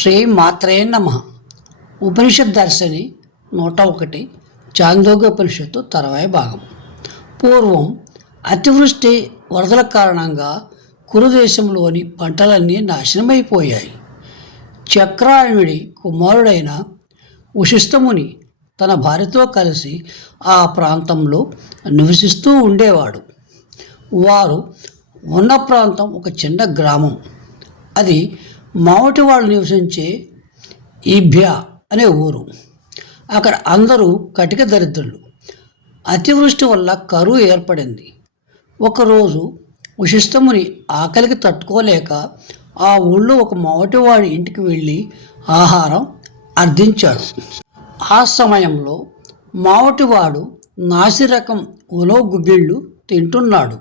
శ్రీ మాత్రే నమ. ఉపనిషత్ దర్శని నూట ఒకటి చాందోగ్యోపనిషత్తు తర్వాయి భాగం. పూర్వం అతివృష్టి వరదల కారణంగా కురుదేశంలోని పంటలన్నీ నాశనమైపోయాయి. చక్రాయణుడి కుమారుడైన ఉషిస్తముని తన భార్యతో కలిసి ఆ ప్రాంతంలో నివసిస్తూ ఉండేవాడు. వారు ఉన్న ప్రాంతం ఒక చిన్న గ్రామం. అది మావటి వాళ్ళు నివసించే ఈభ్య అనే ఊరు. అక్కడ అందరూ కటిక దరిద్రులు. అతివృష్టి వల్ల కరువు ఏర్పడింది. ఒకరోజు ఉషిస్తముని ఆకలికి తట్టుకోలేక ఆ ఊళ్ళో ఒక మావటివాడి ఇంటికి వెళ్ళి ఆహారం అర్థించాడు ఆ సమయంలో మావటివాడు నాసిరకం ఉలవ గుగ్గిళ్ళు తింటున్నాడు.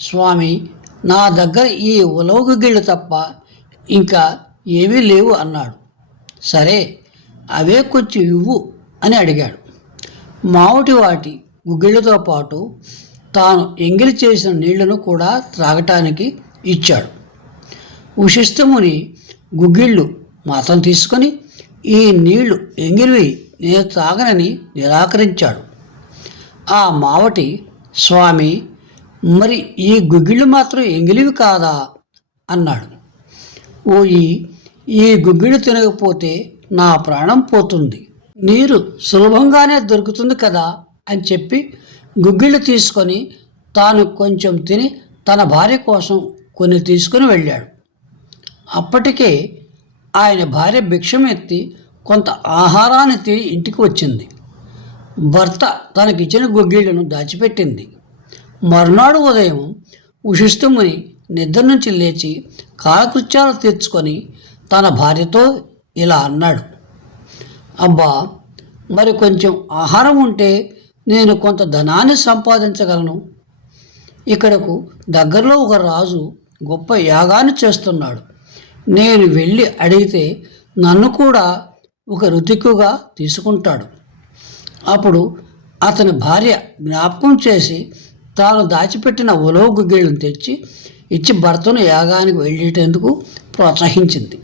స్వామి నా దగ్గర ఈ ఉలవ గుగ్గిళ్ళు తప్ప ఇంకా ఏమీ లేవు అన్నాడు. సరే అవే కొంచెం ఇవ్వు అని అడిగాడు. మావటి వాటి గుగ్గిళ్ళతో పాటు తాను ఎంగిలి చేసిన నీళ్ళను కూడా త్రాగటానికి ఇచ్చాడు. ఉషిస్తముని గుగ్గిళ్ళు మాత్రం తీసుకొని ఈ నీళ్ళు ఎంగిలివి నేను తాగనని నిరాకరించాడు. ఆ మావటి స్వామి మరి ఈ గుగ్గిళ్ళు మాత్రం ఎంగిలివి కాదా? అన్నాడు. ఓయి ఈ గుగ్గిళ్ళు తినకపోతే నా ప్రాణం పోతుంది. నీరు సులభంగానే దొరుకుతుంది కదా అని చెప్పి గుగ్గిళ్ళు తీసుకొని తాను కొంచెం తిని తన భార్య కోసం కొన్ని తీసుకుని వెళ్ళాడు. అప్పటికే ఆయన భార్య భిక్షం ఎత్తి కొంత ఆహారాన్ని తిని ఇంటికి వచ్చింది. భర్త తనకిచ్చిన గుగ్గిళ్ళను దాచిపెట్టింది. మరునాడు ఉదయం ఉషిస్తుముని నిద్ర నుంచి లేచి కాలకృత్యాలు తెచ్చుకొని తన భార్యతో ఇలా అన్నాడు. అబ్బా మరి కొంచెం ఆహారం ఉంటే నేను కొంత ధనాన్ని సంపాదించగలను. ఇక్కడకు దగ్గరలో ఒక రాజు గొప్ప యాగాన్ని చేస్తున్నాడు. నేను వెళ్ళి అడిగితే నన్ను కూడా ఒక రుతికుగా తీసుకుంటాడు. అప్పుడు అతని భార్య జ్ఞాపకం చేసి తాను దాచిపెట్టిన ఉలవ గుగ్గిళ్ళను తెచ్చి ఇచ్చి భర్తను యాగానికి వెళ్ళేటందుకు ప్రోత్సహించింది.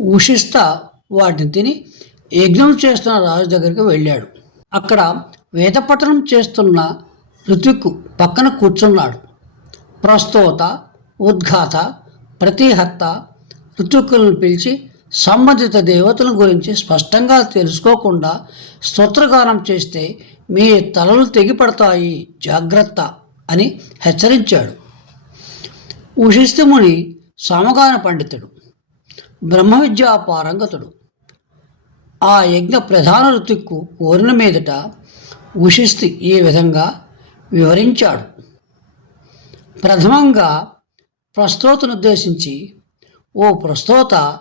ఉషిస్త వాటిని తిని యజ్ఞం చేస్తున్న రాజు దగ్గరికి వెళ్ళాడు. అక్కడ వేదపఠనం చేస్తున్న ఋతుకు పక్కన కూర్చున్నాడు. ప్రస్తోత ఉద్ఘాత ప్రతిహత్త ఋతుకులను పిలిచి సంబంధిత దేవతల గురించి స్పష్టంగా తెలుసుకోకుండా స్తోత్రగానం చేస్తే మీ తలలు తెగిపడతాయి జాగ్రత్త అని హెచ్చరించాడు. ఉషిస్తుముని సామగాన పండితుడు బ్రహ్మ విద్యా పారంగతుడు. ఆ యజ్ఞ ప్రధాన ఋతుక్కు కోరిన మీదట ఉషిస్తి ఈ విధంగా వివరించాడు. ప్రథమంగా ప్రస్తోతనుద్దేశించి ఓ ప్రస్తోత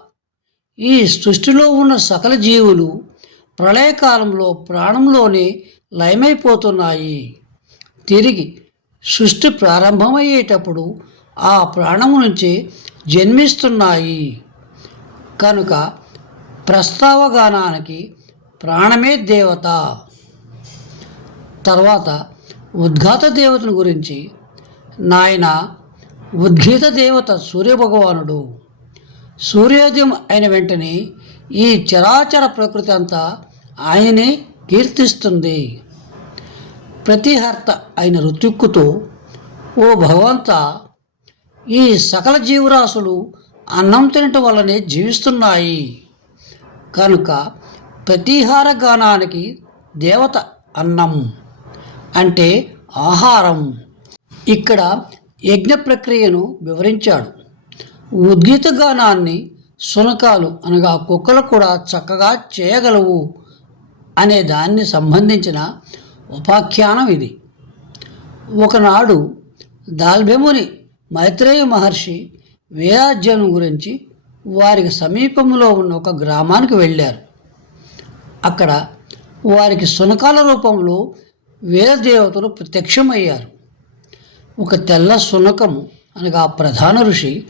ఈ సృష్టిలో ఉన్న సకల జీవులు ప్రళయకాలంలో ప్రాణంలోనే లయమైపోతున్నాయి. తిరిగి సృష్టి ప్రారంభమయ్యేటప్పుడు ఆ ప్రాణము నుంచి జన్మిస్తున్నాయి. కనుక ప్రస్తావగానానికి ప్రాణమే దేవత. తర్వాత ఉద్ఘాత దేవతను గురించి నాయన ఉద్ఘీత దేవత సూర్యభగవానుడు. సూర్యోదయం అయిన వెంటనే ఈ చరాచర ప్రకృతి అంతా ఆయనే కీర్తిస్తుంది. ప్రతిహర్త అయిన ఋతుక్కుతో ఓ భగవంత ఈ సకల జీవరాశులు అన్నం తినటం వల్లనే జీవిస్తున్నాయి. కనుక ప్రతిహార గానానికి దేవత అన్నం అంటే ఆహారం. ఇక్కడ యజ్ఞ ప్రక్రియను వివరించాడు. ఉద్గీత గానాన్ని సునకాలు అనగా కుక్కలు కూడా చక్కగా చేయగలవు అనే దాన్ని సంబంధించిన ఉపాఖ్యానం ఇది. ఒకనాడు దాల్భెముని మైత్రేయ మహర్షి వేదాధ్యయనం గురించి వారికి సమీపంలో ఉన్న ఒక గ్రామానికి వెళ్ళారు. అక్కడ వారికి సునకాల రూపంలో వేదదేవతలు ప్రత్యక్షమయ్యారు. ఒక తెల్ల సునకము అనగా ప్రధాన ఋషి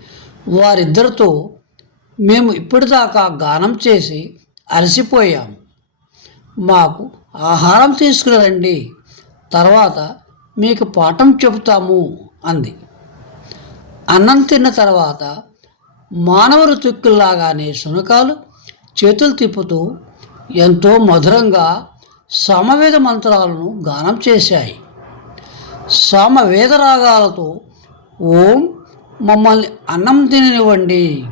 వారిద్దరితో మేము ఇప్పటిదాకా గానం చేసి అలసిపోయాము. మాకు ఆహారం తీసుకురండి తర్వాత మీకు పాఠం చెబుతాము అంది. అన్నం తిన్న తర్వాత మానవ ఋతుక్కుల్లాగానే శునకాలు చేతులు తిప్పుతూ ఎంతో మధురంగా సమవేద మంత్రాలను గానం చేశాయి. సమవేద రాగాలతో ఓం మమ్మల్ని అన్నం తిననివ్వండి.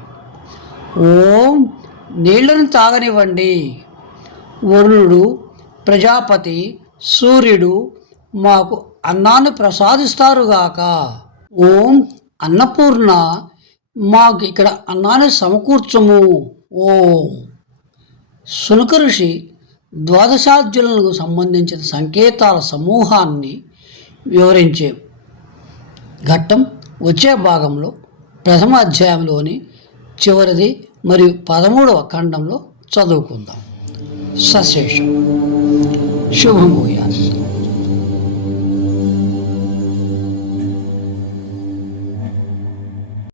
ఓం నీళ్ళను తాగనివ్వండి. వరుణుడు ప్రజాపతి సూర్యుడు మాకు అన్నాన్ని ప్రసాదిస్తారుగాక ఓం అన్నపూర్ణ మాకు ఇక్కడ అన్నాన్ని సమకూర్చము. ఓ శునక ఋషి ద్వాదశాద్యులకు సంబంధించిన సంకేతాల సమూహాన్ని వివరించే ఘట్టం వచ్చే భాగంలో ప్రథమ అధ్యాయంలోని చివరిది మరియు పదమూడవ ఖండంలో చదువుకుందాం. సశేషం. శుభమూయాలు